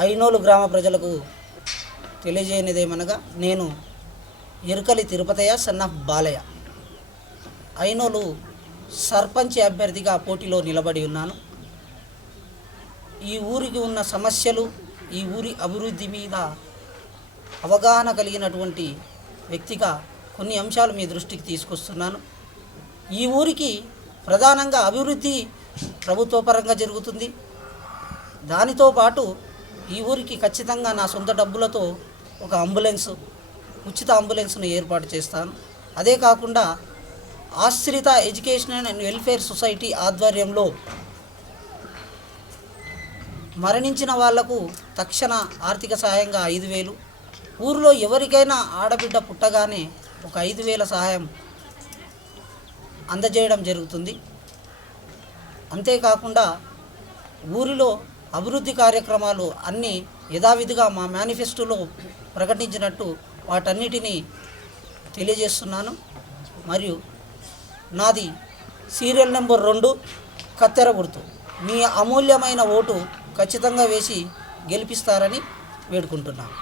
ఐనోలు గ్రామ ప్రజలకు తెలియజేయనిదేమనగా, నేను ఎరుకలి తిరుపతయ్య సన్ ఆఫ్ బాలయ్య ఐనోలు సర్పంచ్ అభ్యర్థిగా పోటీలో నిలబడి ఉన్నాను. ఈ ఊరికి ఉన్న సమస్యలు, ఈ ఊరి అభివృద్ధి మీద అవగాహన కలిగినటువంటి వ్యక్తిగా కొన్ని అంశాలు మీ దృష్టికి తీసుకొస్తున్నాను. ఈ ఊరికి ప్రధానంగా అభివృద్ధి ప్రభుత్వ పరంగా జరుగుతుంది. దానితో పాటు ఈ ఊరికి ఖచ్చితంగా నా సొంత డబ్బులతో ఒక ఉచిత అంబులెన్స్ను ఏర్పాటు చేస్తాను. అదే కాకుండా ఆశ్రిత ఎడ్యుకేషనల్ అండ్ వెల్ఫేర్ సొసైటీ ఆధ్వర్యంలో మరణించిన వాళ్లకు తక్షణ ఆర్థిక సహాయంగా 5,000, ఊరిలో ఎవరికైనా ఆడబిడ్డ పుట్టగానే ఒక 5,000 సహాయం అందజేయడం జరుగుతుంది. అంతేకాకుండా ఊరిలో అభివృద్ధి కార్యక్రమాలు అన్నీ యథావిధిగా మా మేనిఫెస్టోలో ప్రకటించినట్టు వాటన్నిటినీ తెలియజేస్తున్నాను. మరియు నాది సీరియల్ నెంబర్ 2 కత్తెర గుర్తు. మీ అమూల్యమైన ఓటు ఖచ్చితంగా వేసి గెలిపిస్తారని వేడుకుంటున్నాను.